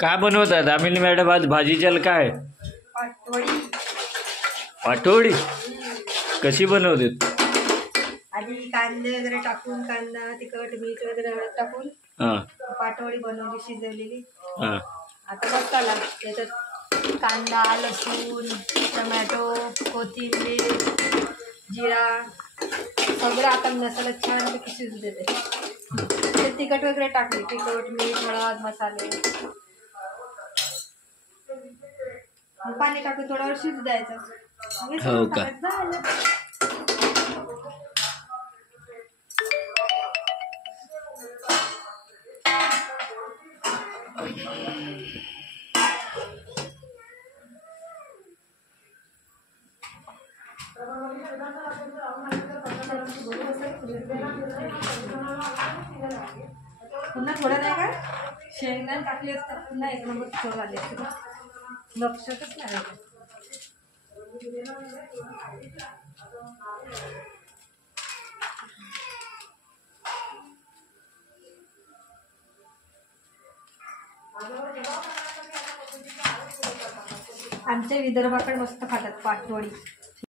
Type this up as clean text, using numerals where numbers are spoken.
काय बनवतात दामिनी मॅडम आज भाजीच्याला काय? पाटवडी. पाटवडी कशी बनवतात? आधी कांदे वगैरे टाकून, कांदा तिखट मीठ वगैरे हळद टाकून पाटवडी बनवली शिजवलेली. आता मसाला त्याच्यात कांदा, लसूण, टमॅटो, कोथिंबीर, जिरा सगळं आता मसाला छानपैकी शिजू देते. ते तिखट वगैरे टाकले, तिखट मीठ हळद मसाले, पाणी टाकून थोडा वेळ शिजू द्यायचं. हो का? झालं. पुन्हा थोडं नाही का शेंगदाणे टाकले असतात, पुन्हा एक नंबर चव आले असते. लक्षातच नाही. आमच्या विदर्भाकडे मस्त खातात पाटवडी.